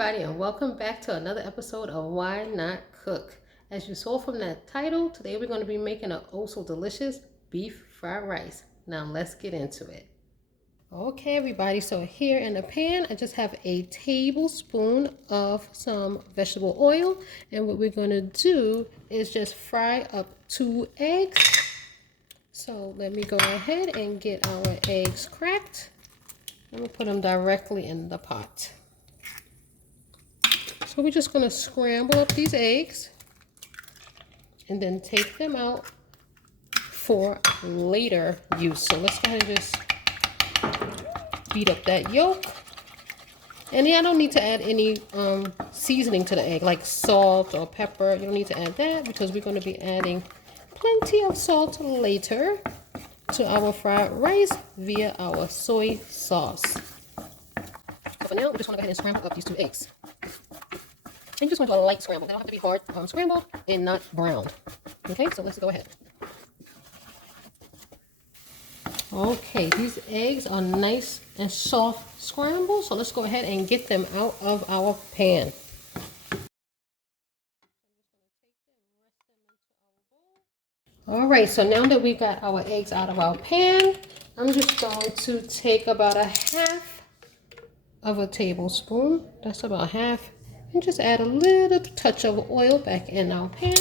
everybody, and welcome back to another episode of Why Not Cook. As you saw from that title, today we're going to be making an oh so delicious beef fried rice. Now let's get into it. Okay everybody, so here in the pan I just have a tablespoon of some vegetable oil, and what we're going to do is just fry up 2 eggs. So let me go ahead and get our eggs cracked. I'm going to put them directly in the pot. So we're just going to scramble up these eggs and then take them out for later use. So let's go ahead and just beat up that yolk. And yeah, I don't need to add any seasoning to the egg, like salt or pepper. You don't need to add that because we're going to be adding plenty of salt later to our fried rice via our soy sauce. So for now, we just want to go ahead and scramble up these 2 eggs. And you just want to do a light scramble. They don't have to be hard scrambled and not browned. Okay, so let's go ahead. Okay, these eggs are nice and soft scrambled, so let's go ahead and get them out of our pan. Alright, so now that we got our eggs out of our pan, I'm just going to take about a half of a tablespoon. That's about half. And just add a little touch of oil back in our pan.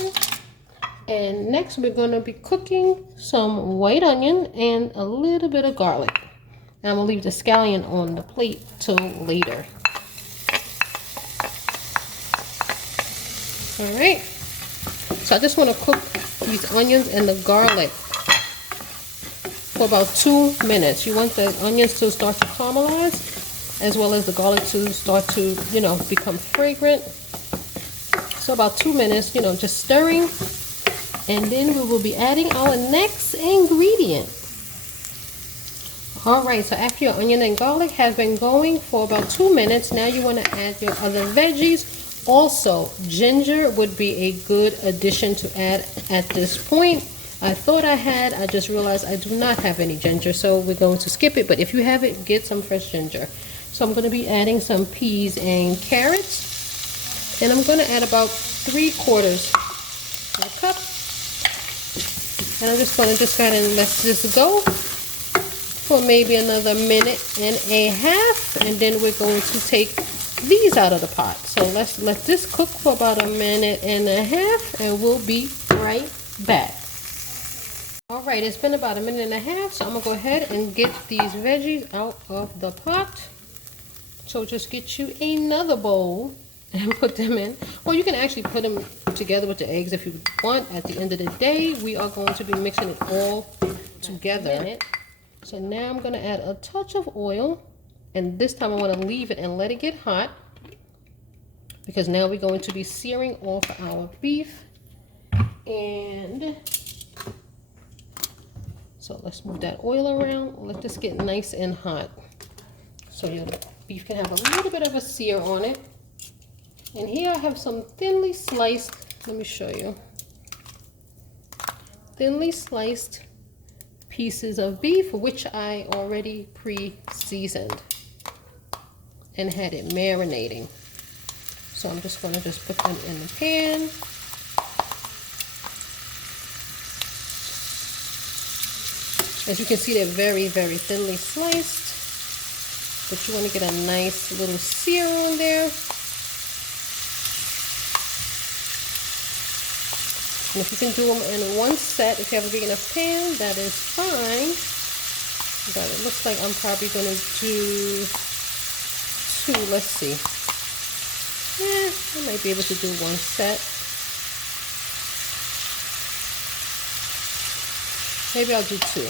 And next we're going to be cooking some white onion and a little bit of garlic. And I'm going to leave the scallion on the plate till later. Alright. So I just want to cook these onions and the garlic for about 2 minutes. You want the onions to start to caramelize, as well as the garlic to start to, become fragrant. So about 2 minutes, just stirring. And then we will be adding our next ingredient. Alright, so after your onion and garlic have been going for about 2 minutes, now you want to add your other veggies. Also, ginger would be a good addition to add at this point. I thought I had, I just realized I do not have any ginger, so we're going to skip it. But if you have it, get some fresh ginger. So I'm going to be adding some peas and carrots. And I'm going to add about 3/4 of a cup. And I'm just going to go ahead and let this go for maybe another 1.5 minutes. And then we're going to take these out of the pot. So let's let this cook for about 1.5 minutes, and we'll be right back. Alright, it's been about 1.5 minutes, so I'm going to go ahead and get these veggies out of the pot. So just get you another bowl and put them in. Or you can actually put them together with the eggs if you want. At the end of the day, we are going to be mixing it all together. So now I'm going to add a touch of oil. And this time I want to leave it and let it get hot, because now we're going to be searing off our beef. And so let's move that oil around. Let this get nice and hot, so your beef can have a little bit of a sear on it. And here I have some thinly sliced, let me show you, thinly sliced pieces of beef, which I already pre-seasoned and had it marinating. So I'm just going to put them in the pan. As you can see, they're very, very thinly sliced, but you want to get a nice little sear on there. And if you can do them in one set, if you have a big enough pan, that is fine. But it looks like I'm probably going to do 2. Let's see. Yeah, I might be able to do 1 set. Maybe I'll do 2.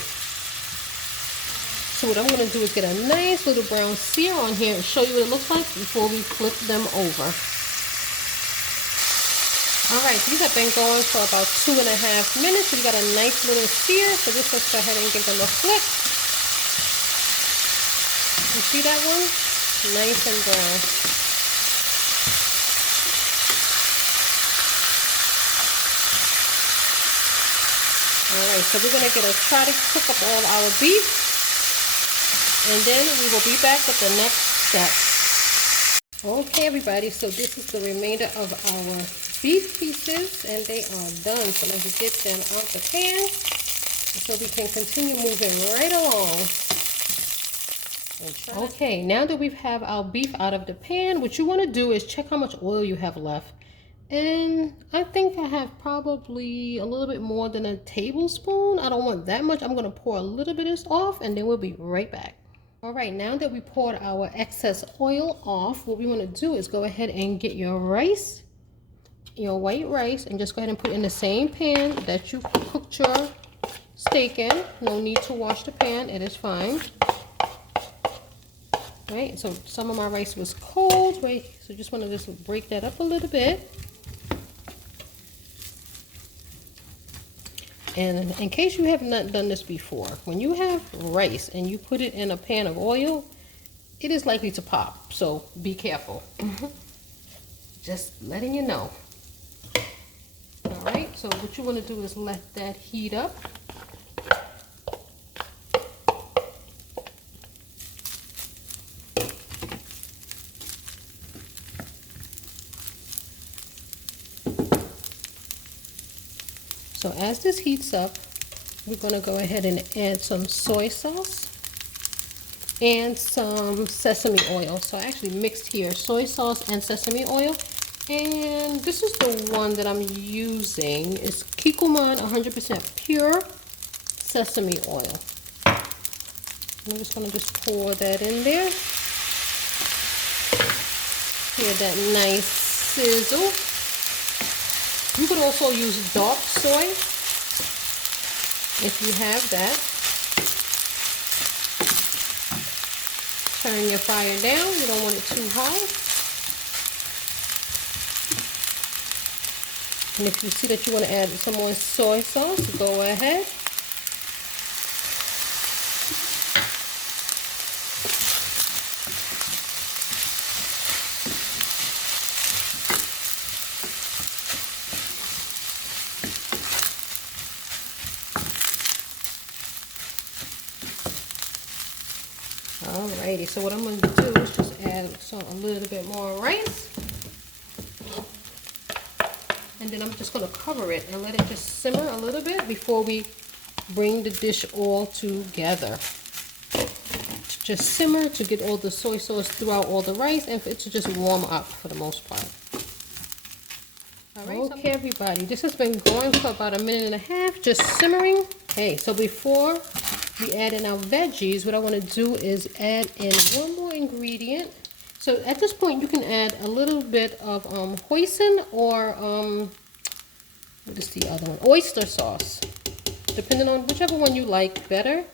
So what I'm going to do is get a nice little brown sear on here and show you what it looks like before we flip them over. Alright, these have been going for about 2.5 minutes. We got a nice little sear, so just let's go ahead and give them a flip. You see that one? Nice and brown. Alright, so we're going to try to cook up all our beef. And then we will be back with the next step. Okay, everybody, so this is the remainder of our beef pieces, and they are done. So let's get them out the pan so we can continue moving right along. Okay, now that we have our beef out of the pan, what you want to do is check how much oil you have left. And I think I have probably a little bit more than a tablespoon. I don't want that much. I'm going to pour a little bit of this off, and then we'll be right back. All right, now that we poured our excess oil off, what we want to do is go ahead and get your rice, your white rice, and just go ahead and put it in the same pan that you cooked your steak in. No need to wash the pan, it is fine. Right, so some of my rice was cold, right? So just want to just break that up a little bit. And in case you have not done this before, when you have rice and you put it in a pan of oil, it is likely to pop, so be careful. Just letting you know. All right, so what you want to do is let that heat up. So as this heats up, we're going to go ahead and add some soy sauce and some sesame oil. So I actually mixed here soy sauce and sesame oil. And this is the one that I'm using. It's Kikkoman 100% pure sesame oil. I'm just going to just pour that in there. Hear that nice sizzle. You could also use dark soy if you have that. Turn your fire down. You don't want it too high. And if you see that you want to add some more soy sauce, go ahead. Alrighty, so what I'm going to do is just add a little bit more rice. And then I'm just going to cover it and let it just simmer a little bit before we bring the dish all together. Just simmer to get all the soy sauce throughout all the rice and for it to just warm up for the most part. Alright, okay everybody, this has been going for about 1.5 minutes, just simmering. Okay, so before we add in our veggies, what I want to do is add in one more ingredient. So at this point you can add a little bit of hoisin or what is the other one? Oyster sauce, depending on whichever one you like better.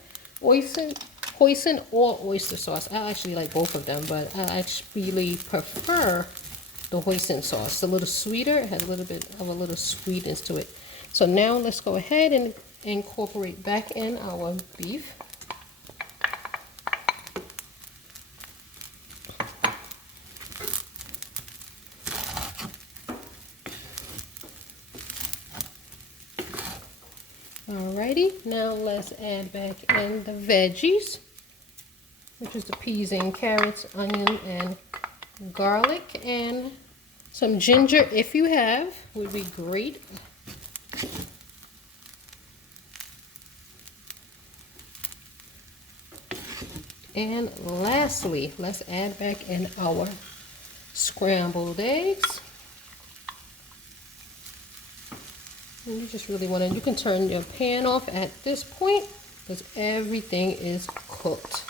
Hoisin or oyster sauce. I actually like both of them, but I actually prefer the hoisin sauce. It's a little sweeter. It has a little bit of a little sweetness to it. So now let's go ahead and incorporate back in our beef. Alrighty, now let's add back in the veggies, which is the peas and carrots, onion and garlic, and some ginger if you have would be great. And lastly, let's add back in our scrambled eggs. And you just really want to, you can turn your pan off at this point because everything is cooked.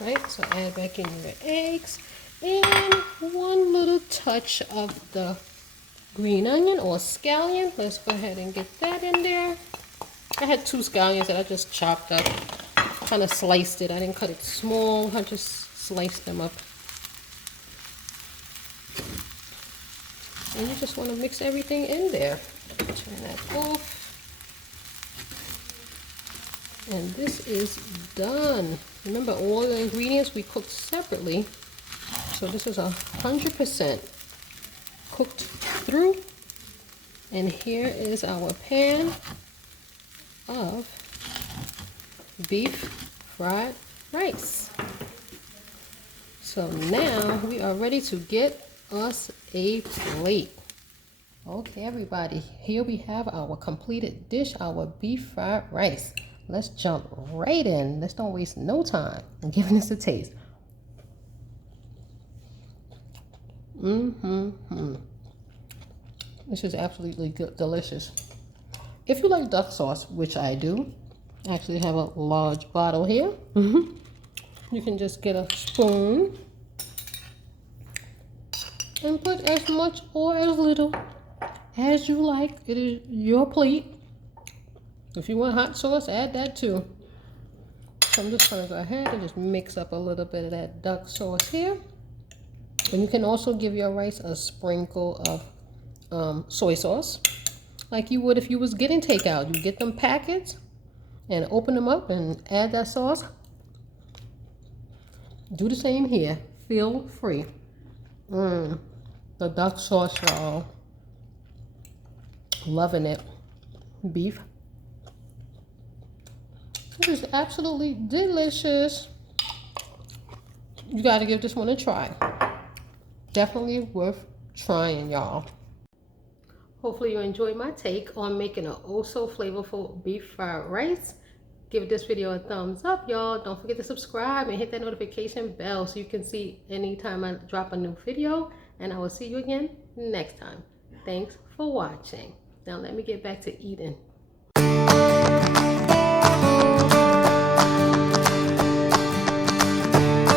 Right, so add back in your eggs and one little touch of the green onion or scallion. Let's go ahead and get that in there. I had 2 scallions that I just chopped up. Kind of sliced it. I didn't cut it small. I just sliced them up. And you just want to mix everything in there. Turn that off. And this is done. Remember, all the ingredients we cooked separately. So this is 100% cooked through. And here is our pan of beef fried rice. So now we are ready to get us a plate. Okay, everybody, here we have our completed dish, our beef fried rice. Let's jump right in. Let's don't waste no time in giving this a taste. This is absolutely good, delicious. If you like duck sauce, which I do, I actually have a large bottle here. You can just get a spoon and put as much or as little as you like. It is your plate. If you want hot sauce, add that too. So I'm just gonna go ahead and just mix up a little bit of that duck sauce here. And you can also give your rice a sprinkle of soy sauce, like you would if you was getting takeout. You get them packets and open them up and add that sauce. Do the same here. Feel free. The duck sauce, y'all. Loving it. Beef. This is absolutely delicious. You got to give this one a try. Definitely worth trying, y'all. Hopefully you enjoyed my take on making an oh so flavorful beef fried rice. Give this video a thumbs up, y'all. Don't forget to subscribe and hit that notification bell so you can see anytime I drop a new video. And I will see you again next time. Thanks for watching. Now let me get back to eating.